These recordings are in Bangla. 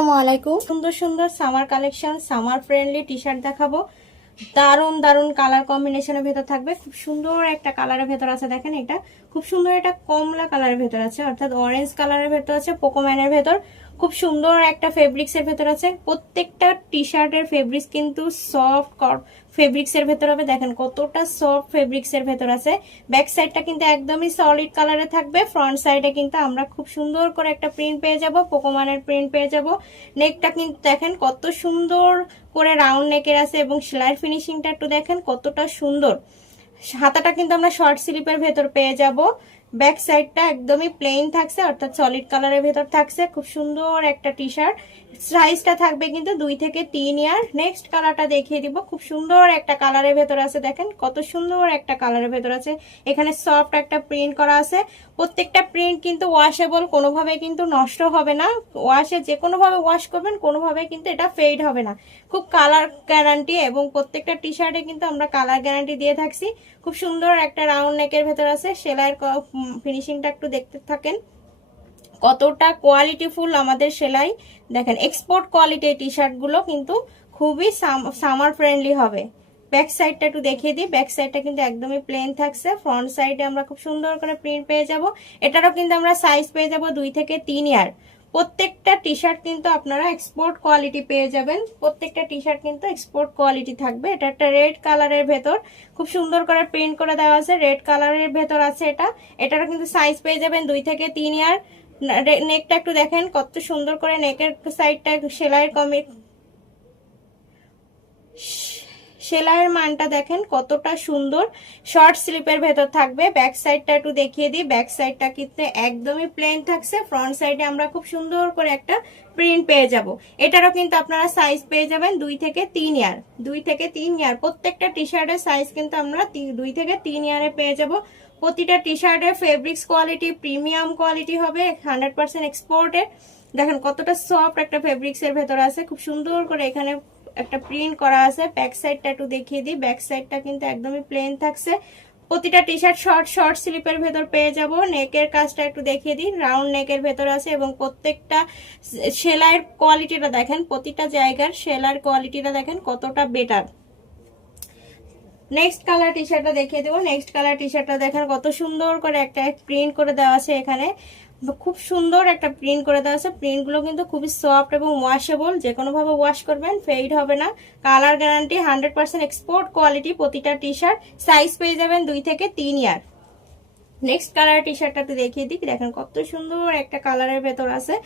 আসসালামু আলাইকুম। সুন্দর সুন্দর summer collection, summer friendly T shirt দেখাবো। দারুন দারুন কালার কম্বিনেশনের ভেতর থাকবে। খুব সুন্দর একটা কালারের ভেতর আছে, দেখেন এটা খুব সুন্দর একটা কমলা কালারের ভেতর আছে, অর্থাৎ অরেঞ্জ কালারের ভেতর আছে, পোকোম্যানের ভেতর। খুব সুন্দর একটা ফেব্রিক্স এর ভেতর আছে। প্রত্যেকটা টি শার্টের ফেব্রিক্স কিন্তু সফট ফেব্রিক্স এর ভেতর হবে। দেখেন কতটা সফট ফেব্রিক্স এর ভেতর আছে। ব্যাক সাইডটা কিন্তু একদমই সলিড কালারে থাকবে। ফ্রন্ট সাইডে কিন্তু আমরা খুব সুন্দর করে একটা প্রিন্ট পেয়ে যাব, পোকোম্যানের প্রিন্ট পেয়ে যাব। নেকটা কিন্তু দেখেন কত সুন্দর করে রাউন্ড নেকের আছে এবং সেলাইয়ের ফিনিশিংটা একটু দেখেন কতটা সুন্দর। হাতাটা কিন্তু আমরা শর্ট স্লিপের ভেতর পেয়ে যাব। ব্যাক সাইডটা একদমই প্লেন থাকছে, অর্থাৎ সলিড কালারের ভেতর থাকছে। খুব সুন্দর একটা টি শার্ট। সাইজটা থাকবে কিন্তু 2 থেকে 3 ইয়ার। নেক্সট কালারটা দেখিয়ে দিব। খুব সুন্দর একটা কালারের ভেতর আছে, দেখেন কত সুন্দর একটা কালারের ভেতর আছে। এখানে সফট একটা প্রিন্ট করা আছে। প্রত্যেকটা প্রিন্ট কিন্তু ওয়াশেবল, কোনোভাবে কিন্তু নষ্ট হবে না। ওয়াশে যে কোনোভাবে ওয়াশ করবেন, কোনোভাবে কিন্তু এটা ফেড হবে না। খুব কালার গ্যারান্টি, এবং প্রত্যেকটা টি শার্টে কিন্তু আমরা কালার গ্যারান্টি দিয়ে থাকছি। খুব সুন্দর একটা রাউন্ড নেকের ভেতর আছে। সেলাইয়ের ফিনিশিংটা একটু দেখতে থাকেন কতটা কোয়ালিটিফুল আমাদের সেলাই। দেখেন এক্সপোর্ট কোয়ালিটি টি শার্ট গুলো কিন্তু খুবই সামার ফ্রেন্ডলি হবে। ব্যাক সাইডটা একটু দেখিয়ে দিই। ব্যাক সাইডটা কিন্তু একদমই প্লেন থাকছে। ফ্রন্ট সাইডে আমরা খুব সুন্দর করে প্রিন্ট পেয়ে যাব। এটারও কিন্তু আমরা সাইজ পেয়ে যাব 2 থেকে 3 ইয়ার। প্রত্যেকটা টি শার্ট কিন্তু আপনারা এক্সপোর্ট কোয়ালিটি পেয়ে যাবেন। প্রত্যেকটা টি শার্ট কিন্তু এক্সপোর্ট কোয়ালিটি থাকবে। এটা একটা রেড কালারের ভেতর খুব সুন্দর করে প্রিন্ট করে দেওয়া আছে। রেড কালারের ভেতর আছে এটা। এটারও কিন্তু সাইজ পেয়ে যাবেন 2 থেকে 3 ইয়ার। নেকটা একটু দেখেন কত সুন্দর করে নেকের সাইডটা সেলাইয়ের সেলাইয়ের মানটা দেখেন কতটা সুন্দর। শর্ট স্লিপের ভেতর থাকবে। ব্যাক সাইডটা একটু দেখিয়ে দিই। ব্যাক সাইডটা কিন্তু একদমই প্লেন থাকছে। ফ্রন্ট সাইডে আমরা খুব সুন্দর করে একটা প্রিন্ট পেয়ে যাব। এটারও কিন্তু আপনারা সাইজ পেয়ে যাবেন 2 থেকে 3 ইয়ার। 2 থেকে 3 ইয়ার প্রত্যেকটা টি শার্টের সাইজ কিন্তু আমরা 2 থেকে 3 ইয়ারে পেয়ে যাব। প্রতিটা টি শার্টের ফেব্রিক্স কোয়ালিটি প্রিমিয়াম কোয়ালিটি হবে, 100% এক্সপোর্টের। দেখেন কতটা সফট একটা ফেব্রিক্স এর ভেতর আছে। খুব সুন্দর করে এখানে একটা প্রিন্ট করা আছে। ব্যাক সাইডটা একটু দেখিয়ে দিই। ব্যাক সাইডটা কিন্তু একদমই প্লেন থাকছে। প্রতিটা টি শার্ট শর্ট স্লিপের ভেতর পেয়ে যাব। নেকের কাজটা একটু দেখিয়ে দিই। রাউন্ড নেকের ভেতর আছে এবং প্রত্যেকটা সেলাইয়ের কোয়ালিটিটা দেখেন, প্রতিটা জায়গার সেলাইয়ের কোয়ালিটিটা দেখেন কতটা বেটার। নেক্সট কালার টি শার্টটা দেখিয়ে দেবো। নেক্সট কালার টি শার্টটা দেখেন কত সুন্দর করে একটা প্রিন্ট করে দেওয়া আছে। এখানে খুব সুন্দর একটা প্রিন্ট করে দেওয়া আছে। প্রিন্টগুলো কিন্তু খুবই সফট এবং ওয়াশেবল, যে কোনোভাবে ওয়াশ করবেন ফেড হবে না। Colour guarantee 100% export quality. প্রতিটা টি শার্ট সাইজ পেয়ে যাবেন 2 থেকে 3 ইয়ার। নেক্সট কালার টি শার্টটাতে দেখিয়ে দিই। দেখেন কত সুন্দর একটা কালারের ভেতর আছে।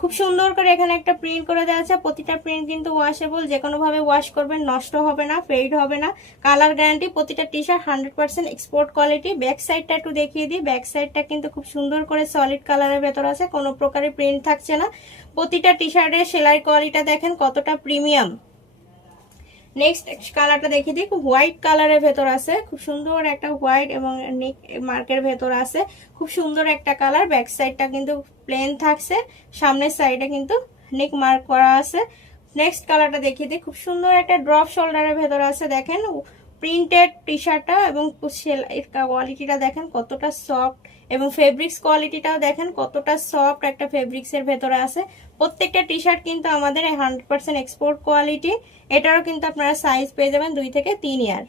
খুব সুন্দর করে এখানে একটা প্রিন্ট করে দেওয়া আছে। প্রতিটা প্রিন্ট কিন্তু ওয়াশেবল, যে কোনো ভাবে ওয়াশ করবেন নষ্ট হবে না, ফেড হবে না। Colour guarantee. প্রতিটা T shirt 100% export quality. Back সাইডটা একটু দেখিয়ে দিই। ব্যাক সাইডটা কিন্তু খুব সুন্দর করে সলিড কালারের ভেতর আছে, কোনো প্রকারের প্রিন্ট থাকছে না। প্রতিটা টি শার্টের সেলাই কোয়ালিটিটা দেখেন কতটা প্রিমিয়াম। নেক্সট কালারটা দেখিয়ে দিই। খুব হোয়াইট কালারের ভেতর আছে। খুব সুন্দর একটা হোয়াইট এবং নেক মার্কের ভেতর আছে। খুব সুন্দর একটা কালার। ব্যাক সাইডটা কিন্তু প্লেন থাকছে। সামনের সাইডে কিন্তু নেক মার্ক করা আছে। নেক্সট কালারটা দেখিয়ে দিই। খুব সুন্দর একটা ড্রপ শোল্ডারের ভেতর আছে। দেখেন প্রিন্টেড টি শার্টটা এবং কোয়ালিটিটা দেখেন কতটা সফট, এবং ফেব্রিক্স কোয়ালিটিটাও দেখেন কতটা সফট একটা ফেব্রিক্স এর ভেতরে আছে। প্রত্যেকটা টি শার্ট কিন্তু আমাদের 100% এক্সপোর্ট কোয়ালিটি। এটারও কিন্তু আপনারা সাইজ পেয়ে যাবেন 2 থেকে 3 ইয়ার।